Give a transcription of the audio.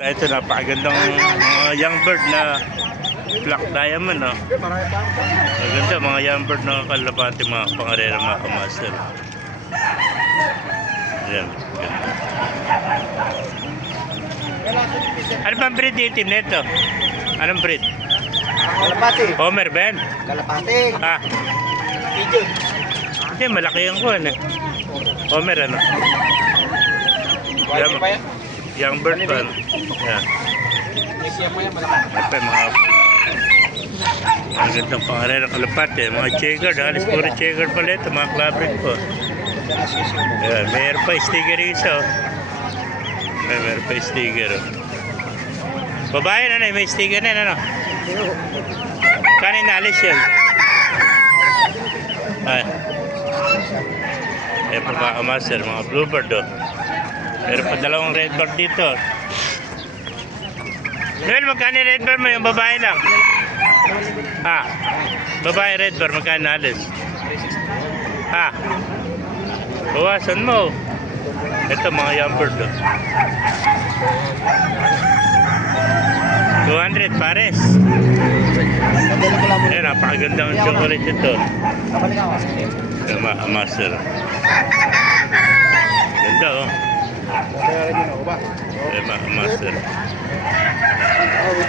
Ito, napakagandang young bird na black diamond, no? Maganda, mga young bird na kalapati, mga pangarera, mga kamaster. Ayan, ganda. Ano bang breed itim nito? Anong breed? Kalapati. Homer, Ben? Kalapati. Ah, Pigeon. hindi, malaki yung kuhan, eh. Homer, ano? White pa yan? Young bird pa, ano? Ayan. Next year pa yan, malaki. Ito, mga ang gandang pangarera kalapati, mga checkered, halos puro checkered pala ito, mga clubbing po. Ayan, may pa sticker yung isa, oh. May pa sticker, oh. Babae na na, may sticker na, ano? Kanin alis yun. Ay. Ayan pa mga kamaster, mga bluebird, oh. Meron pa dalawang redbird dito. Noel, magkano redbird mo? Yung babae lang. Ha? Babae redbird, magkano alis? Ha? Bawasan mo. Ito mga young bird, oh. 200 pares. Ayan, napakagandang chocolate ito. Master. Ganda, oh. Master.